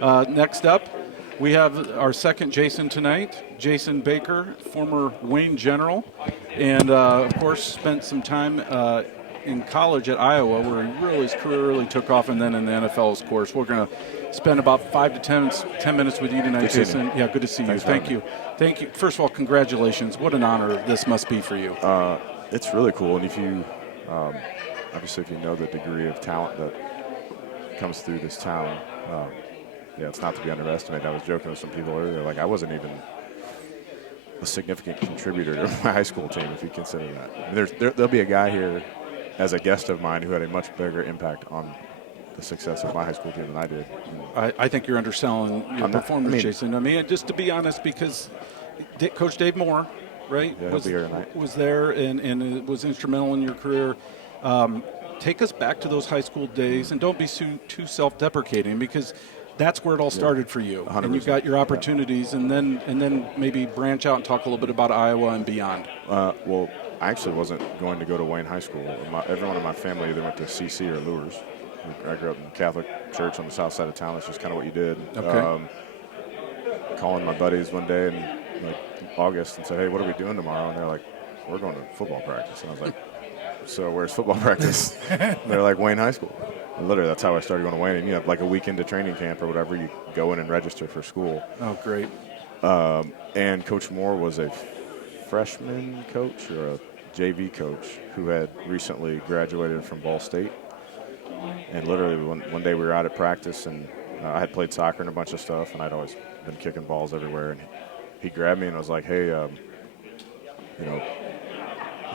Next up, we have our second Jason tonight, Jason Baker, former Wayne General, and of course spent some time in college at Iowa, where his career really took off, and then in the NFL, of course. We're going to spend about 5 to 10 minutes with you tonight, Jason. Yeah, good to see you. Thank you. Thank you. First of all, congratulations. What an honor this must be for you. It's really cool, and if you obviously if you know the degree of talent that comes through this town, it's not to be underestimated. I was joking with some people earlier, like I wasn't even a significant contributor to my high school team, if you consider that. I mean, there'll be a guy here as a guest of mine who had a much bigger impact on the success of my high school team than I did. I think you're underselling your performance, Jason. I mean, just to be honest, because Coach Dave Moore, right, was there and was instrumental in your career. Take us back to those high school days, and don't be too self-deprecating, because that's where it all started for you. 100%. And you got your opportunities, and then maybe branch out and talk a little bit about Iowa and beyond. Well, I actually wasn't going to go to Wayne High School. Everyone in my family either went to CC or Lures. I grew up in the Catholic church on the south side of town. That's just kind of what you did. Okay. Calling my buddies one day in August and said, hey, what are we doing tomorrow? And they're like, we're going to football practice. And I was like, so where's football practice? They're like, Wayne High School. And literally, that's how I started going to Wayne. And you have like a weekend to training camp or whatever, you go in and register for school. Oh, great. And Coach Moore was a freshman coach or a JV coach who had recently graduated from Ball State. And literally one day we were out at practice, and I had played soccer and a bunch of stuff, and I'd always been kicking balls everywhere. And he grabbed me and was like, hey,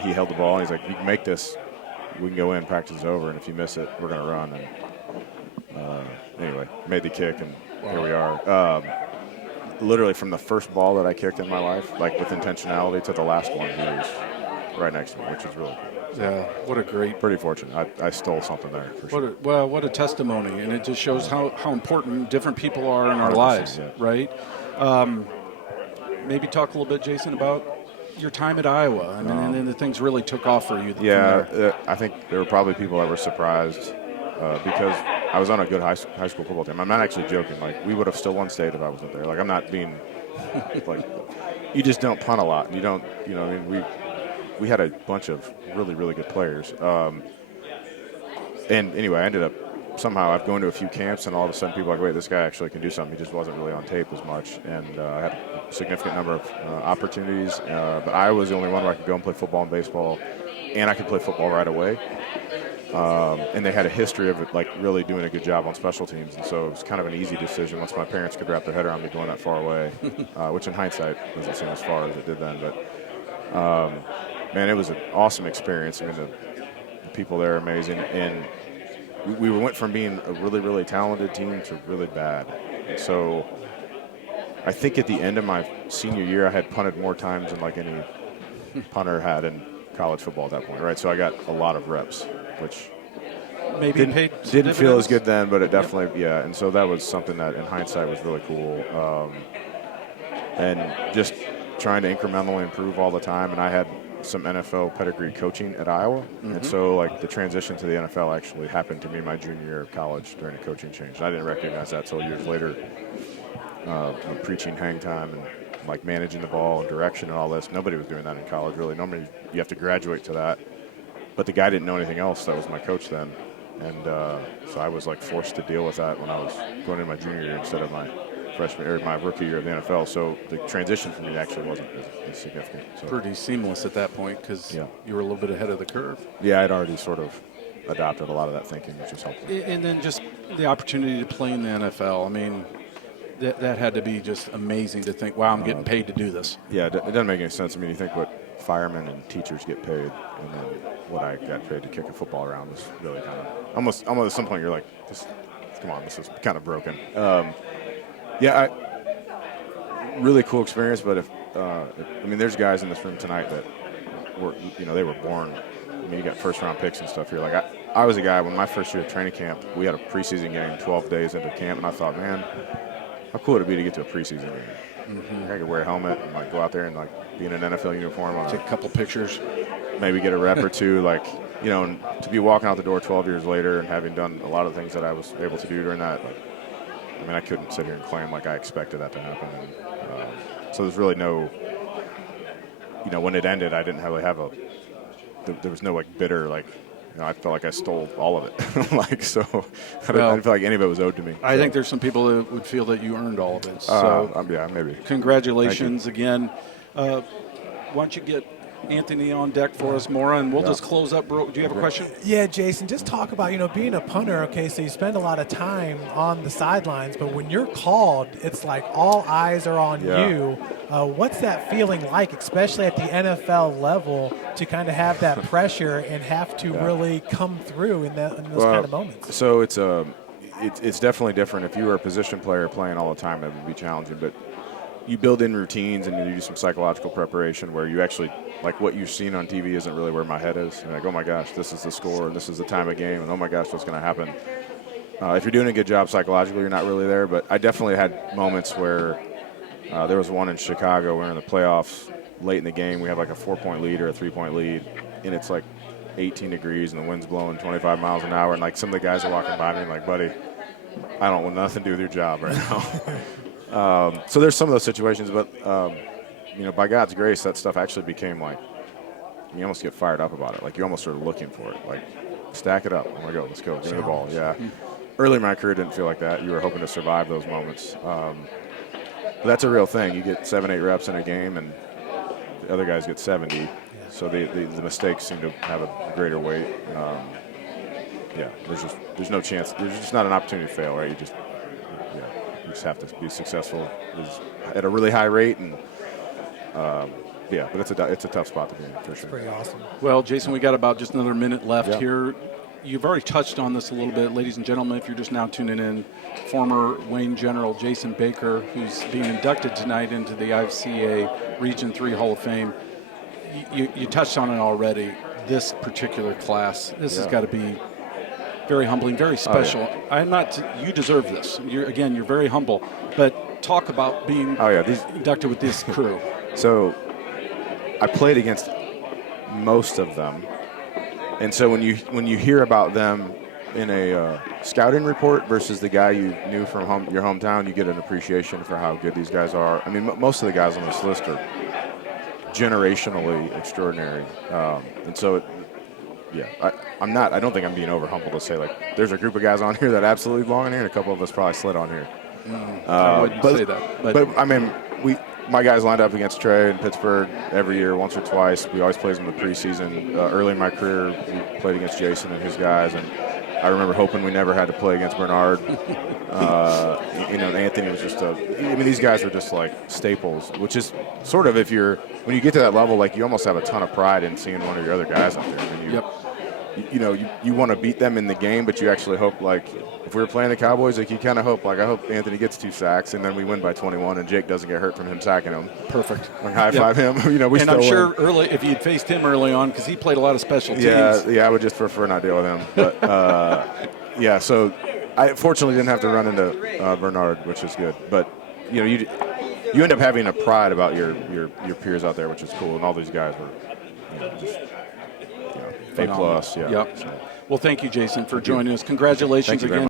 he held the ball, and he's like, you can make this. We can go in, practice is over, and if you miss it, we're going to run. And anyway, made the kick, and here we are. Literally from the first ball that I kicked in my life, like with intentionality, to the last one, he was right next to me, which is really cool. Yeah, what a great. Pretty fortunate. I stole something there for sure. What a testimony, and it just shows how important different people are in our lives, right? Maybe talk a little bit, Jason, about your time at Iowa. I mean, and then the things really took off for you. I think there were probably people that were surprised because I was on a good high school football team. I'm not actually joking. Like, we would have still won state if I wasn't there. Like, I'm not being like, you just don't punt a lot. And you don't, I mean, we had a bunch of really, really good players. And anyway, I ended up somehow going to a few camps, and all of a sudden people were like, wait, this guy actually can do something. He just wasn't really on tape as much. And I had a significant number of opportunities. But I was the only one where I could go and play football and baseball, and I could play football right away. And they had a history of like really doing a good job on special teams. And so it was kind of an easy decision once my parents could wrap their head around me going that far away, which in hindsight doesn't seem as far as it did then. But, man, it was an awesome experience. I mean, the people there are amazing. And we went from being a really, really talented team to really bad. And so I think at the end of my senior year, I had punted more times than like any punter had in college football at that point, right? So I got a lot of reps, which maybe didn't feel as good then, but it definitely, And so that was something that in hindsight was really cool. And just trying to incrementally improve all the time. And I had some NFL pedigree coaching at Iowa. And so like the transition to the NFL actually happened to me my junior year of college during a coaching change. And I didn't recognize that till years later, preaching hang time and like managing the ball and direction and all this. Nobody was doing that in college really. Normally you have to graduate to that. But the guy didn't know anything else. That was my coach then. And so I was like forced to deal with that when I was going into my junior year instead of my freshman or my rookie year of the NFL. So the transition for me actually wasn't as significant. So. Pretty seamless at that point because you were a little bit ahead of the curve. Yeah, I'd already sort of adopted a lot of that thinking, which was helpful. And then just the opportunity to play in the NFL. I mean, that had to be just amazing to think, wow, I'm getting paid to do this. Yeah, it doesn't make any sense. I mean, you think what firemen and teachers get paid, and then what I got paid to kick a football around was really kind of almost at some point you're like, come on, this is kind of broken. Really cool experience. But there's guys in this room tonight that were, they were born. I mean, you got first round picks and stuff here. Like I was a guy when my first year of training camp, we had a preseason game 12 days into camp, and I thought, man, how cool would it be to get to a preseason game? I could wear a helmet and like go out there and like be in an NFL uniform. Take a couple pictures. Maybe get a rep or two. Like, and to be walking out the door 12 years later and having done a lot of things that I was able to do during that, like, I mean, I couldn't sit here and claim like I expected that to happen. And, so there's really no, when it ended, I didn't really have there was no like bitter, like, I felt like I stole all of it. I didn't feel like any of it was owed to me. I think there's some people that would feel that you earned all of it. So yeah, maybe. Congratulations again. Why don't you get Anthony on deck for us, Maura, and we'll just close up. Do you have a question? Yeah, Jason, just talk about, being a punter, okay, so you spend a lot of time on the sidelines, but when you're called, it's like all eyes are on you. What's that feeling like, especially at the NFL level, to kind of have that pressure and have to really come through in those kind of moments? So it's definitely different. If you were a position player playing all the time, that would be challenging, but you build in routines and you do some psychological preparation where you actually, like what you've seen on TV isn't really where my head is. And like, oh my gosh, this is the score and this is the time of game and oh my gosh, what's going to happen? If you're doing a good job psychologically, you're not really there. But I definitely had moments where there was one in Chicago. We're in the playoffs late in the game. We have like a 4-point lead or a 3-point lead, and it's like 18 degrees and the wind's blowing 25 miles an hour. And like some of the guys are walking by me and like, buddy, I don't want nothing to do with your job right now. So there's some of those situations, but by God's grace, that stuff actually became like you almost get fired up about it. Like you almost started looking for it. Like stack it up. I'm gonna go. Let's go. Give me the ball. Yeah. Early in my career, didn't feel like that. You were hoping to survive those moments. But that's a real thing. You get 7-8 reps in a game, and the other guys get 70. So the mistakes seem to have a greater weight. There's no chance. There's just not an opportunity to fail, right? You just have to be successful at a really high rate, and but it's a tough spot to be in for sure. That's pretty awesome. Well, Jason, we got about just another minute left here. You've already touched on this a little bit, ladies and gentlemen. If you're just now tuning in, former Wayne General Jason Baker, who's being inducted tonight into the IFCA Region 3 Hall of Fame. You touched on it already. This particular class, this has got to be very humbling, very special. You deserve this. You're very humble. But talk about being inducted with this crew. So I played against most of them. And so when you hear about them in a scouting report versus the guy you knew from your hometown, you get an appreciation for how good these guys are. I mean, most of the guys on this list are generationally extraordinary. And so I don't think I'm being over humble to say, like, there's a group of guys on here that absolutely belong in here, and a couple of us probably slid on here. I wouldn't say that. But I mean, my guys lined up against Trey in Pittsburgh every year, once or twice. We always played them in the preseason. Early in my career, we played against Jason and his guys, and I remember hoping we never had to play against Bernard. Anthony was just these guys were just like staples, which is sort of when you get to that level, like you almost have a ton of pride in seeing one of your other guys out there. I mean, you want to beat them in the game, but you actually hope, like, if we were playing the Cowboys, like, you kind of hope, like, I hope Anthony gets 2 sacks and then we win by 21 and Jake doesn't get hurt from him sacking him. Perfect. Like, high five him. We and still I'm sure win. early, if you'd faced him early on, because he played a lot of special teams. Yeah, I would just prefer not deal with him. But, so I fortunately didn't have to run into Bernard, which is good. But, you end up having a pride about your peers out there, which is cool. And all these guys were, just A+. Yeah. Yep. Well, thank you, Jason, for joining us. Congratulations again.